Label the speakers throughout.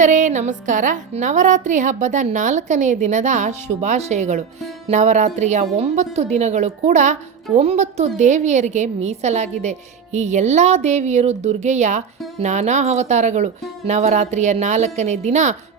Speaker 1: ಸ್ನೇಹಿತರೆ, ನಮಸ್ಕಾರ. ನವರಾತ್ರಿ ಹಬ್ಬದ ನಾಲ್ಕನೇ ದಿನದ ಶುಭಾಶಯಗಳು. ನವರಾತ್ರಿಯ ಒಂಬತ್ತು ದಿನಗಳು ಕೂಡ ಒಂಬತ್ತು ದೇವಿಯರಿಗೆ ಮೀಸಲಾಗಿದೆ. ಈ ಎಲ್ಲ ದೇವಿಯರು, ದುರ್ಗೆಯ ನಾನಾ ಅವತಾರಗಳು. ನವರಾತ್ರಿಯ ನಾಲ್ಕನೇ ದಿನ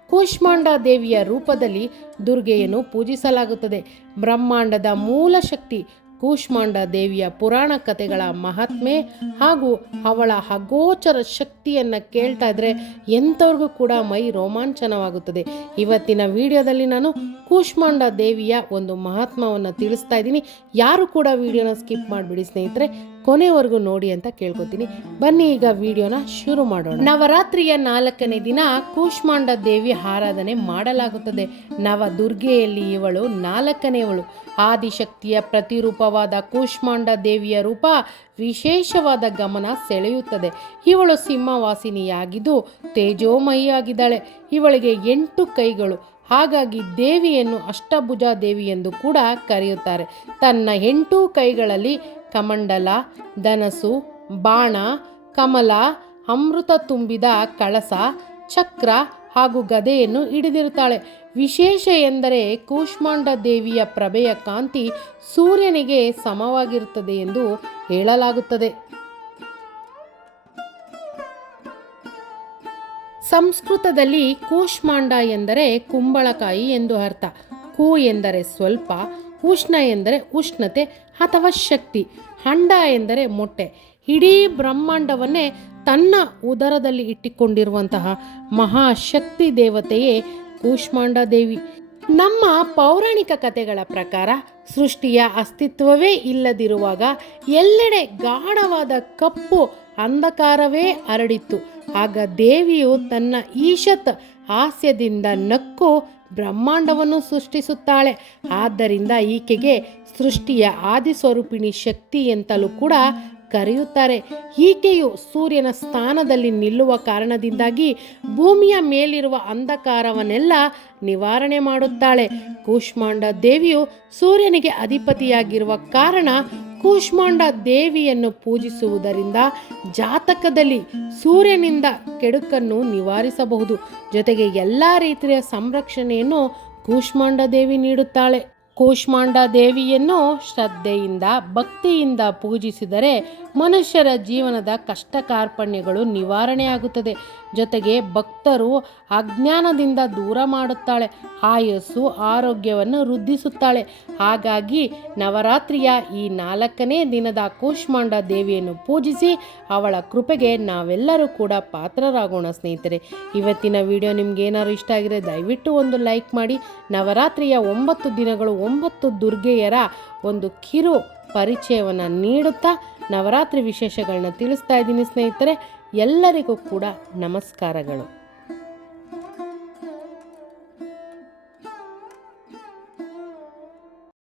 Speaker 1: ಕೂಷ್ಮಾಂಡ ದೇವಿಯ ರೂಪದಲ್ಲಿ ದುರ್ಗೆಯನ್ನು ಪೂಜಿಸಲಾಗುತ್ತದೆ. ಬ್ರಹ್ಮಾಂಡದ ಮೂಲ ಶಕ್ತಿ ಕೂಷ್ಮಾಂಡ ದೇವಿಯ ಪುರಾಣ ಕಥೆಗಳ ಮಹಾತ್ಮೆ ಹಾಗೂ ಅವಳ ಅಗೋಚರ ಶಕ್ತಿಯನ್ನು ಕೇಳ್ತಾ ಇದ್ರೆ ಎಂಥವ್ರಿಗೂ ಕೂಡ ಮೈ ರೋಮಾಂಚನವಾಗುತ್ತದೆ. ಇವತ್ತಿನ ವಿಡಿಯೋದಲ್ಲಿ ನಾನು ಕೂಷ್ಮಾಂಡ ದೇವಿಯ ಒಂದು ಮಹಾತ್ಮವನ್ನು ತಿಳಿಸ್ತಾ ಇದ್ದೀನಿ. ಯಾರು ಕೂಡ ವಿಡಿಯೋನ ಸ್ಕಿಪ್ ಮಾಡಿಬಿಡಿ ಸ್ನೇಹಿತರೆ. ಕೊನೆವರೆಗೂ ನೋಡಿ ಅಂತ ಕೇಳ್ಕೊತೀನಿ. ಬನ್ನಿ ಈಗ ವಿಡಿಯೋನ ಶುರು ಮಾಡೋಣ. ನವರಾತ್ರಿಯ ನಾಲ್ಕನೇ ದಿನ ಕೂಷ್ಮಾಂಡ ದೇವಿ ಆರಾಧನೆ ಮಾಡಲಾಗುತ್ತದೆ. ನವ ದುರ್ಗೆಯಲ್ಲಿ ಇವಳು ನಾಲ್ಕನೆಯವಳು ಆದಿಶಕ್ತಿಯ ಪ್ರತಿರೂಪವಾದ ಕೂಷ್ಮಾಂಡ ದೇವಿಯ ರೂಪ ವಿಶೇಷವಾದ ಗಮನ ಸೆಳೆಯುತ್ತದೆ. ಇವಳು ಸಿಂಹವಾಸಿನಿಯಾಗಿದ್ದು ತೇಜೋಮಯಿಯಾಗಿದ್ದಾಳೆ. ಇವಳಿಗೆ ಎಂಟು ಕೈಗಳು. ಹಾಗಾಗಿ ದೇವಿಯನ್ನು ಅಷ್ಟಭುಜ ದೇವಿ ಎಂದು ಕೂಡ ಕರೆಯುತ್ತಾರೆ. ತನ್ನ ಎಂಟು ಕೈಗಳಲ್ಲಿ ಕಮಂಡಲ, ಧನಸು, ಬಾಣ, ಕಮಲ, ಅಮೃತ ತುಂಬಿದ ಕಳಸ, ಚಕ್ರ ಹಾಗೂ ಗದೆಯನ್ನು ಹಿಡಿದಿರುತ್ತಾಳೆ. ವಿಶೇಷ ಎಂದರೆ ಕೂಷ್ಮಾಂಡ ದೇವಿಯ ಪ್ರಭೆಯ ಕಾಂತಿ ಸೂರ್ಯನಿಗೆ ಸಮವಾಗಿರುತ್ತದೆ ಎಂದು ಹೇಳಲಾಗುತ್ತದೆ. ಸಂಸ್ಕೃತದಲ್ಲಿ ಕೂಷ್ಮಾಂಡ ಎಂದರೆ ಕುಂಬಳಕಾಯಿ ಎಂದು ಅರ್ಥ. ಕೂ ಎಂದರೆ ಸ್ವಲ್ಪ, ಉಷ್ಣ ಎಂದರೆ ಉಷ್ಣತೆ ಅಥವಾ ಶಕ್ತಿ, ಹಂಡ ಎಂದರೆ ಮೊಟ್ಟೆ. ಇಡೀ ಬ್ರಹ್ಮಾಂಡವನ್ನೇ ತನ್ನ ಉದರದಲ್ಲಿ ಇಟ್ಟುಕೊಂಡಿರುವಂತಹ ಮಹಾಶಕ್ತಿ ದೇವತೆಯೇ ಕೂಷ್ಮಾಂಡ ದೇವಿ. ನಮ್ಮ ಪೌರಾಣಿಕ ಕಥೆಗಳ ಪ್ರಕಾರ ಸೃಷ್ಟಿಯ ಅಸ್ತಿತ್ವವೇ ಇಲ್ಲದಿರುವಾಗ ಎಲ್ಲೆಡೆ ಗಾಢವಾದ ಕಪ್ಪು ಅಂಧಕಾರವೇ ಹರಡಿತ್ತು ಆಗ ದೇವಿಯು ತನ್ನ ಈಶತ್ ಹಾಸ್ಯದಿಂದ ನಕ್ಕು ಬ್ರಹ್ಮಾಂಡವನ್ನು ಸೃಷ್ಟಿಸುತ್ತಾಳೆ. ಆದ್ದರಿಂದ ಈಕೆಗೆ ಸೃಷ್ಟಿಯ ಆದಿಸ್ವರೂಪಿಣಿ ಶಕ್ತಿ ಎಂತಲೂ ಕೂಡ ಕರೆಯುತ್ತಾರೆ. ಈಕೆಯು ಸೂರ್ಯನ ಸ್ಥಾನದಲ್ಲಿ ನಿಲ್ಲುವ ಕಾರಣದಿಂದಾಗಿ ಭೂಮಿಯ ಮೇಲಿರುವ ಅಂಧಕಾರವನ್ನೆಲ್ಲ ನಿವಾರಣೆ ಮಾಡುತ್ತಾಳೆ. ಕೂಷ್ಮಾಂಡ ದೇವಿಯು ಸೂರ್ಯನಿಗೆ ಅಧಿಪತಿಯಾಗಿರುವ ಕಾರಣ ಕೂಷ್ಮಾಂಡ ದೇವಿಯನ್ನು ಪೂಜಿಸುವುದರಿಂದ ಜಾತಕದಲ್ಲಿ ಸೂರ್ಯನಿಂದ ಕೆಡುಕನ್ನು ನಿವಾರಿಸಬಹುದು. ಜೊತೆಗೆ ಎಲ್ಲ ರೀತಿಯ ಸಂರಕ್ಷಣೆಯನ್ನು ಕೂಷ್ಮಾಂಡ ದೇವಿ ನೀಡುತ್ತಾಳೆ. ಕೂಷ್ಮಾಂಡ ದೇವಿಯನ್ನು ಶ್ರದ್ಧೆಯಿಂದ, ಭಕ್ತಿಯಿಂದ ಪೂಜಿಸಿದರೆ ಮನುಷ್ಯರ ಜೀವನದ ಕಷ್ಟ ಕಾರ್ಪಣ್ಯಗಳು ನಿವಾರಣೆಯಾಗುತ್ತದೆ. ಜೊತೆಗೆ ಭಕ್ತರು ಅಜ್ಞಾನದಿಂದ ದೂರ ಮಾಡುತ್ತಾಳೆ. ಆಯಸ್ಸು ಆರೋಗ್ಯವನ್ನು ವೃದ್ಧಿಸುತ್ತಾಳೆ. ಹಾಗಾಗಿ ನವರಾತ್ರಿಯ ಈ ನಾಲ್ಕನೇ ದಿನದ ಕೂಷ್ಮಾಂಡ ದೇವಿಯನ್ನು ಪೂಜಿಸಿ ಅವಳ ಕೃಪೆಗೆ ನಾವೆಲ್ಲರೂ ಕೂಡ ಪಾತ್ರರಾಗೋಣ ಸ್ನೇಹಿತರೆ. ಇವತ್ತಿನ ವಿಡಿಯೋ ನಿಮ್ಗೆ ಏನಾದ್ರು ಇಷ್ಟ ಆಗಿದ್ರೆ ದಯವಿಟ್ಟು ಒಂದು ಲೈಕ್ ಮಾಡಿ. ನವರಾತ್ರಿಯ ಒಂಬತ್ತು ದಿನಗಳು ಒಂಬತ್ತು ದುರ್ಗೆಯರ ಒಂದು ಕಿರು ಪರಿಚಯವನ್ನು ನೀಡುತ್ತಾ ನವರಾತ್ರಿ ವಿಶೇಷಗಳನ್ನ ತಿಳಿಸ್ತಾ ಇದ್ದೀನಿ ಸ್ನೇಹಿತರೆ ಎಲ್ಲರಿಗೂ ಕೂಡ ನಮಸ್ಕಾರಗಳು.